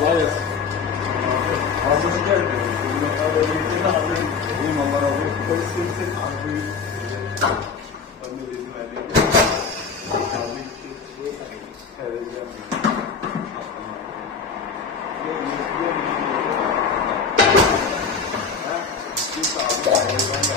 Kolay gelsin. Hazırlık geldi. İyiyim Allah razı olsun. Ben de dedim ben de.